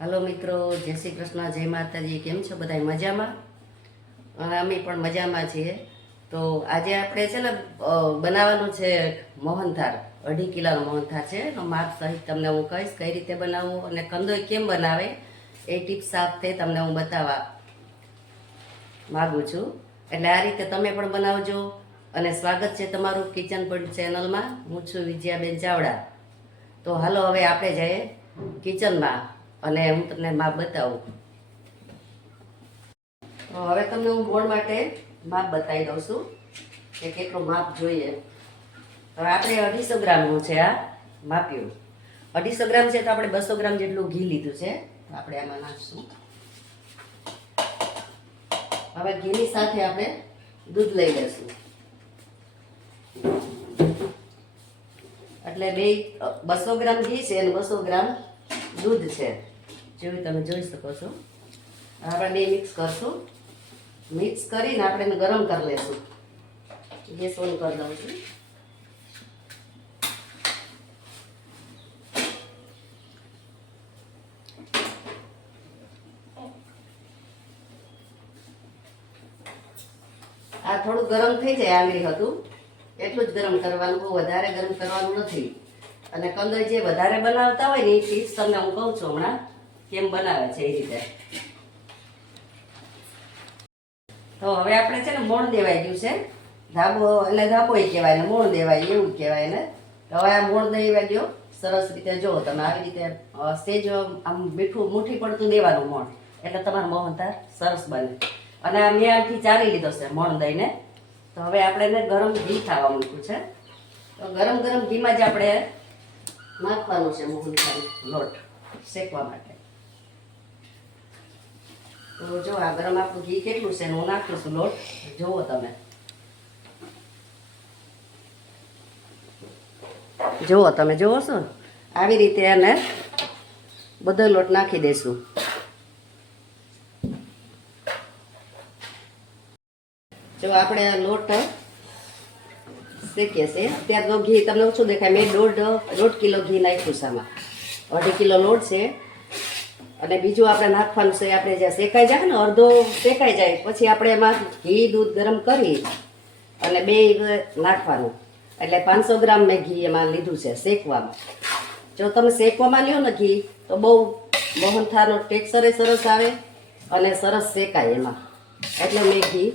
Hello मित्रों, जय श्री कृष्ण, जय माताजी। केम छो बधाय? मजामां? अमे पण मजामां छीए। तो आज आपणे छे ने बनाववानुं छे मोहनथाळ। 2.5 किलो मोहनथाळ छे। एनो माप सहित तमने हुं कहीश कई रीते बनाववो अने कंदोई केम बनावे ए टिप्स साथे तमने हुं बताववा मागुं छुं। એટલે આ રીતે તમે પણ બનાવજો અને સ્વાગત છે તમારું કિચન પોઈન્ટ ચેનલમાં। હું છું વિજયાબેન ચાવડા। તો હાલો હવે આપણે જઈએ કિચનમાં અને હું તમને માપ બતાવું। તો હવે તમને હું ગોળ માટે માપ બતાવી દઉં છું કે કેટલું માપ જોઈએ। હવે આપણે 250 ગ્રામનું છે આ માપ્યું। 250 ગ્રામ છે તો આપણે 200 ગ્રામ જેટલું ઘી લીધું છે। તો આપણે આમાં નાખશું। હવે ઘીની સાથે આપણે દૂધ લઈ લેશું। એટલે 200 ગ્રામ ઘી છે અને 200 ગ્રામ दूध है जो તમે જોઈ શકો છો। આપણે બે મિક્સ કરશું। મિક્સ કરીને આપણે ગરમ કરી લેશું। ગેસ ઓન કરી દઉં છું। આ થોડું ગરમ થઈ જાય આંગળી હતું એટલું જ ગરમ કરવાનું, બહુ વધારે ગરમ કરવાનું નથી। અને કંદોઈ જે વધારે બનાવતા હોય ને એ ટીપ્સ તમને હું કહું છું હમણાં કેમ બનાવે છે એ રીતે। તો હવે આપણે છે ને મોણ દેવાઈ ગયું છે। ધાબો એટલે ધાબોય કહેવાય ને મોણ દેવાય એવું જ કહેવાય ને। તો હવે આ મોણ દેવાઈ ગયો સરસ રીતે। જો તમે આવી રીતે સેજ આમ મીઠું મુઠ્ઠી પડતું દેવાનું મોણ, એટલે તમારું મોહનથાળ સરસ બને। અને આ મેં આથી ચારી લીધો છે મોણ દઈને। તો હવે આપણે એને ગરમ ઘી થવા મૂક્યું છે। તો ગરમ ગરમ ઘીમાં જ આપણે નાખવાનું છે મોહનથાળ લોટ શેકવા માટે। તો જો આ ગરમ આપણું ઘી કેટલું છે હું નાખું છું લોટ, જુઓ તમે। જુઓ તમે જુઓ છો આવી રીતે એને બધો લોટ નાખી દઈશું। જો આપણે લોટ શેકીએ છીએ ત્યાં તો ઘી તમને ઓછું દેખાય। મેં દોઢ કિલો ઘી નાખ્યું છે આમાં। 2.5 કિલો લોટ છે અને બીજું આપણે નાખવાનું છે। આપણે જ્યાં શેકાઈ જાય ને અડધો શેકાઈ જાય પછી આપણે એમાં ઘી દૂધ ગરમ કરી અને બે નાખવાનું। એટલે 500 ગ્રામ મેં ઘી એમાં લીધું છે શેકવામાં। જો તમે શેકવામાં લ્યો ને ઘી તો બહુ મોહનથાળનો ટેક્સચર સરસ આવે અને સરસ શેકાય એમાં। એટલે મેં ઘી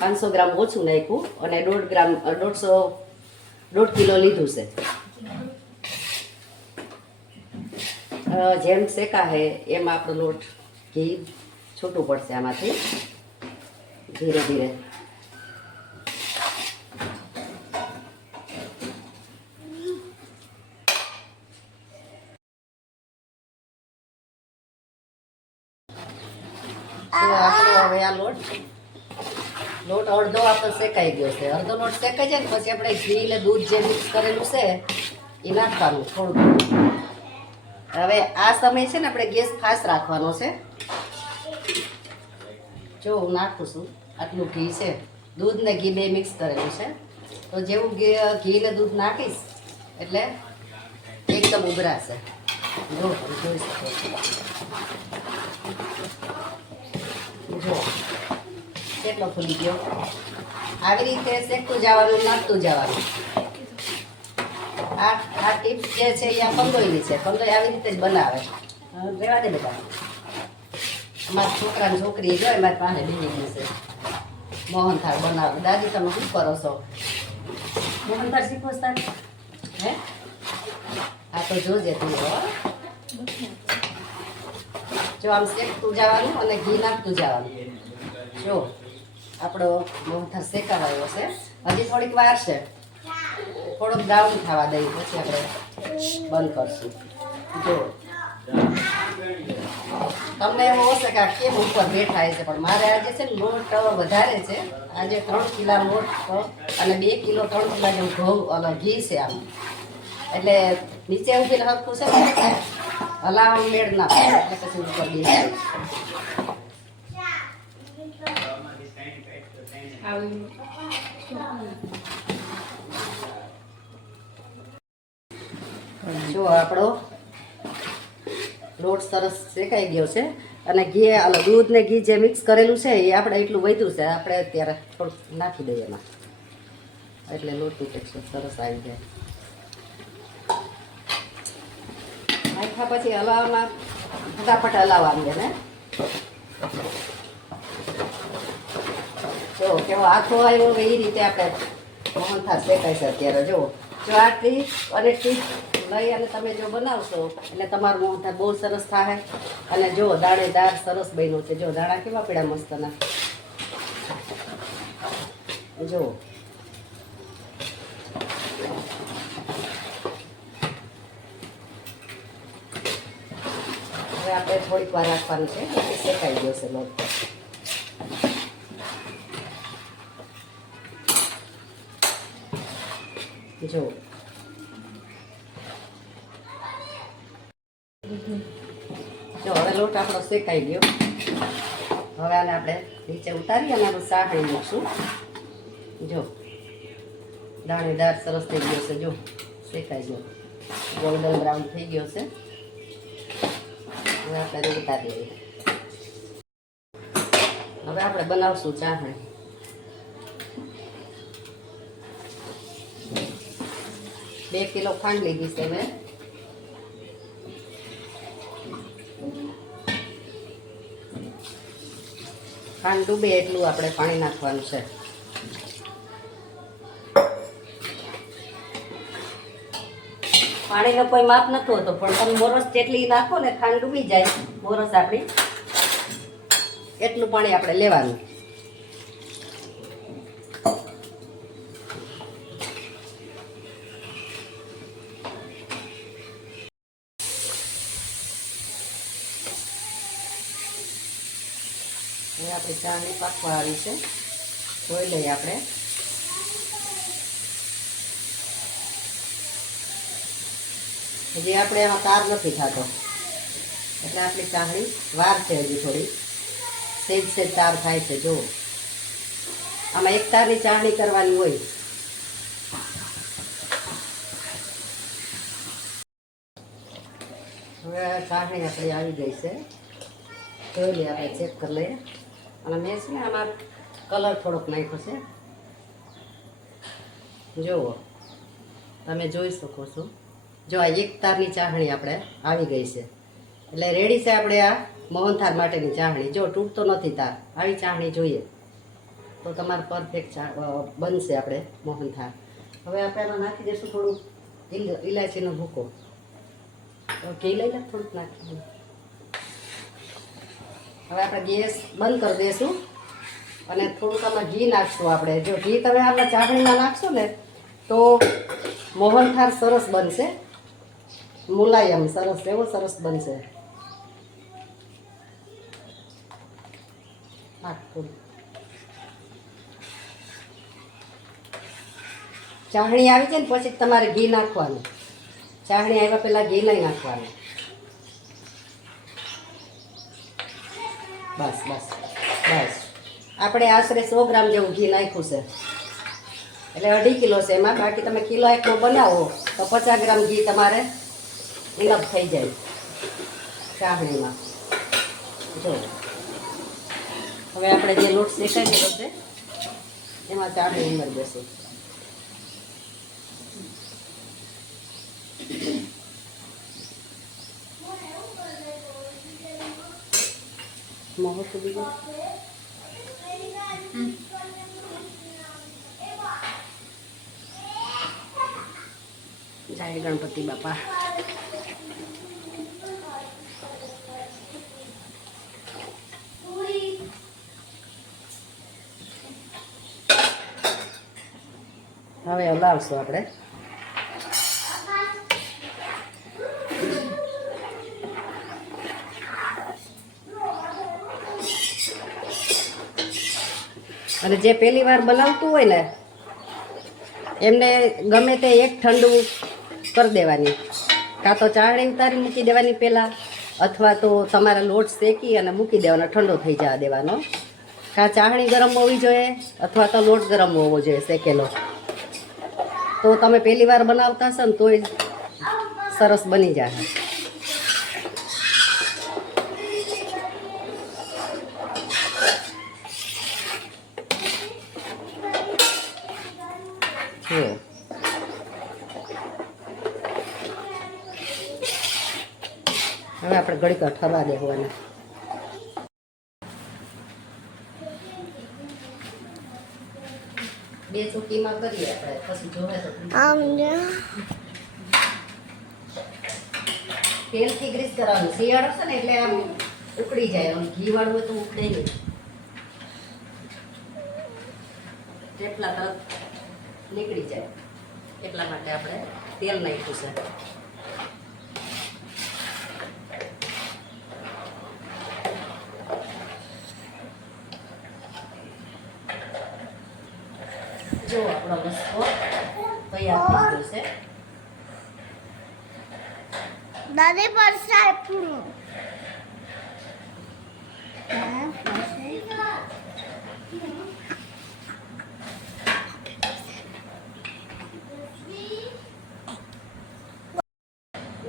500 ગ્રામ ઓછું નાખ્યું અને 1.5 કિલો લીધું છે। જેમ શેકા હે એમ આપણો લોટ ઘી છૂટું પડશે આમાંથી ધીરે ધીરે। આપણો હવે આ લોટ અડધો આપણો શેકાઈ ગયો છે। અડધો લોટ શેકાઈ જાય ને પછી આપણે ઘી એટલે દૂધ જે મિક્સ કરેલું છે એ નાખવાનું થોડું। હવે આ સમય છે ને આપણે ગેસ ફાસ્ટ રાખવાનો છે। જો હું નાખું છું આટલું ઘી છે, દૂધ ને ઘી બે મિક્સ કરેલું છે। તો જેવું ઘી ને દૂધ નાખીશ એટલે એકદમ ઉભરાશે। જો તમે જોઈ શકો છો, જો કેટલો ફૂલી ગયો। આવી રીતે શેકતું જવાનું, નાખતું જવાનું। આ ટિપ્સ જે છે એ આ કંદોઈની છે। કંદોઈ આવી રીતે જ બનાવે। રહેવા દે બેટા, અમારા છોકરા ને છોકરી જો મારી પાસે બીજી ગઈ છે મોહનથાળ બનાવે। દાદી તમે શું કરો છો? મોહનથાળ શીખો છો હે? આ તો જોજે તું। જો આમ શેકતું જવાનું અને ઘી નાખતું જવાનું। જો આપણો મોહનથાળ શેકાવાયો છે, હજી થોડીક વાર છે, થોડોક બ્રાઉન થવા દઈએ પછી આપણે બંધ કરશું। જો તમને એવું હશે કે આ કેમ ઉપર બેઠાય છે, પણ મારે આજે છે ને લોટ વધારે છે। આજે 3 કિલા લોટ અને 2 કિલો 3 કિલા જેવું ઘઉં ઘી છે આમ। એટલે નીચે ઉભીને હરખું છે ને હલાવવાનું મેળ ના પડે એટલે પછી ઉપર બેસાય। જો આપણો લોટ સરસ શેકાઈ ગયો છે અને ઘી દૂધ ને ઘી જે મિક્સ કરેલું છે એ આપણે એટલું વધ્યું છે આપણે અત્યારે થોડુંક નાખી દઈએ એમાં એટલે લોટની ટેક્સચર સરસ આવી જાય. નાખ્યા પછી હલાવવામાં ફટાફટ હલાવવાની ને જો કેવો આખો આવ્યો એ રીતે આપણે મોહનથાળ શેકાય છે અત્યારે. જો આ ટ્રીક અને ટ્રીક લઈ અને તમે જો બનાવશો એટલે તમારું મોહનથાળ બહુ સરસ થાય. અને જો દાણેદાર સરસ બન્યું છે. જો દાણા કેવા પડ્યા મસ્તના. જો હવે આપણે થોડીક વાર રાખવાનું છે પછી શેકાઈ ગયો છે લોટ. જો હવે લોટ આપણો શેકાઈ ગયો. હવે આને આપણે નીચે ઉતારી અને આપણે સાહણી મૂકશું. જો દાણેદાર સરસ થઈ ગયો છે. જો શેકાઈ ગયો, ગોલ્ડન બ્રાઉન થઈ ગયો છે. હવે આપણે ઉતારી લઈએ. હવે આપણે બનાવશું ચાહણી. 2 કિલો ખાંડ લીધી છે મેં. ખાંડ ડૂબે એટલું આપણે પાણી નાખવાનું છે. પાણીનો કોઈ માપ નતો હોતો પણ તમે મોરસ જેટલી નાખો ને ખાંડ ડૂબી જાય મોરસ આપણી એટલું પાણી આપણે લેવાનું. હવે આપણી ચાણી પાકવા આવી છે. જોઈ લઈએ આપણે. હજી આપણે એમાં તાર નથી થતો એટલે આપણી ચાણી વાર છે. હજી થોડી સેજ તાર થાય છે. જો આમાં એક તારની ચાણી કરવાની હોય. હવે ચાણી આપણી આવી ગઈ છે. જોઈ લઈએ આપણે, ચેક કરી લઈએ. અને મેં છે ને આમાં કલર થોડોક નાખ્યો છે. જુઓ તમે જોઈ શકો છો. જો આ એક તારની ચાહણી આપણે આવી ગઈ છે એટલે રેડી છે આપણે આ મોહનથાળ માટેની ચાહણી. જો તૂટતો નથી તાર. આવી ચાહણી જોઈએ તો તમારે પરફેક્ટ બનશે આપણે મોહનથાળ. હવે આપણે એમાં નાખી દઈશું થોડું ઇલાયચીનો ભૂકો. ઘી લઈ લે થોડુંક નાખી. હવે આપણે ગેસ બંધ કરી દઈશું અને થોડુંક આમાં ઘી નાખશું આપણે. જો ઘી તમે આમાં ચાસણીમાં નાખશો ને તો મોહનથાળ સરસ બનશે, મુલાયમ સરસ એવો સરસ બનશે. ચાસણી આવી છે ને પછી તમારે ઘી નાખવાનું. ચાસણી આવ્યા પહેલાં ઘી નહીં નાખવાનું. બસ બસ બસ આપણે આશરે 100 ગ્રામ જેવું ઘી નાખ્યું છે એટલે 2.5 કિલો છે એમાં. બાકી તમે કિલો એકનો બનાવો તો 50 ગ્રામ ઘી તમારે ઇનફ થઈ જાય ચાસણીમાં. જો હવે આપણે જે લોટ શેકાઈ ગયો છે એમાં ચાસણી ઉમેરી દેશું. મોહન બીજું જય ગણપતિ બાપા. હવે હલાવશું આપણે. અને જે પહેલી વાર બનાવતું હોય ને એમને ગમે તે એક ઠંડુ કરી દેવાની, કાં તો ચાળણી ઉતારી મૂકી દેવાની પહેલાં, અથવા તો તમારે લોટ શેકી અને મૂકી દેવાનો, ઠંડો થઈ જવા દેવાનો. કાં ચાળણી ગરમ હોવી જોઈએ અથવા તો લોટ ગરમ હોવો જોઈએ શેકેલો. તો તમે પહેલી વાર બનાવતા હશો ને તોય સરસ બની જાય. હવે આપણે ઘડીક ઠરવા દેવાના. બે ચૂંટીમાં કરીએ આપણે, પછી જોવે તો તેલથી ગ્રીસ કરવાનું. શિયાળો છે ને એટલે આમ ઉકળી જાય. આમ ઘી વાળું હોય તો ઉકળે નહીં. થેપલા તરત નીકળી જાય એટલા માટે આપણે તેલ નાખ્યું છે. જો આપણો વિસ્કો તૈયાર થઈ ગયો છે. દાદી પરસાય પૂરું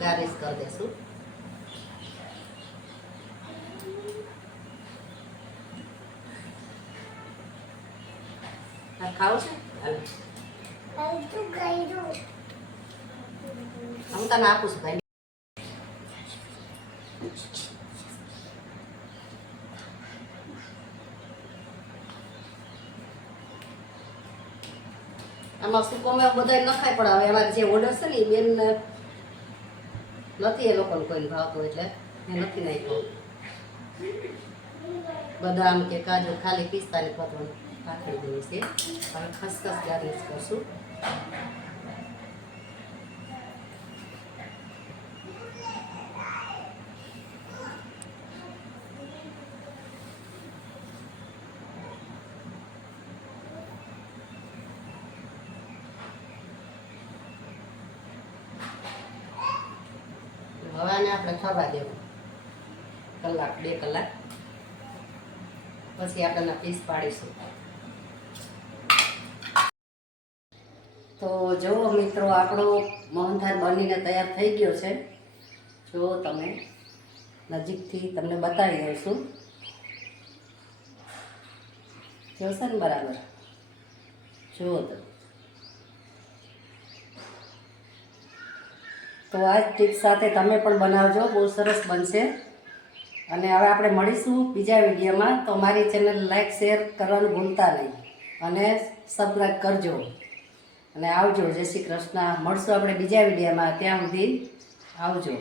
ગાર્નિશ કરી દેશું. આ ખાવું છે? હાલો. હું તને આપું છું ભાઈ. આમાં સૂકો મેં બધા ન ખાય, પણ હવે અમારે જે ઓર્ડર છે ને એ બેન નથી, એ લોકોને કોઈને ભાવતું એટલે મેં નથી નાખ્યું. બદામ કે કાજુ ખાલી પિસ્તાની પતવાનું પાથરી દેવી છે. હવે ખસખસ ગાર્નિશ કરશું. હવે આને આપણે થવા દેવું કલાક 2 કલાક, પછી આપણે પીસ પાડીશું. તો જો મિત્રો, આપણો મોહનથાળ બનીને તૈયાર થઈ ગયો છે. જો તમે નજીકથી તમને બતાવી દઉં છું. જોશે ને બરાબર? જુઓ તો આ ટીપ સાથે તમે પણ બનાવજો, બહુ સરસ બનશે. અને હવે આપણે મળીશું બીજા વિડીયોમાં. તો મારી ચેનલ લાઈક શેર કરવાનું ભૂલતા નહીં અને સબસ્ક્રાઈબ કરજો. અને આવજો. જય શ્રી કૃષ્ણ. મળશું આપણે બીજા વિડીયોમાં. ત્યાં સુધી આવજો.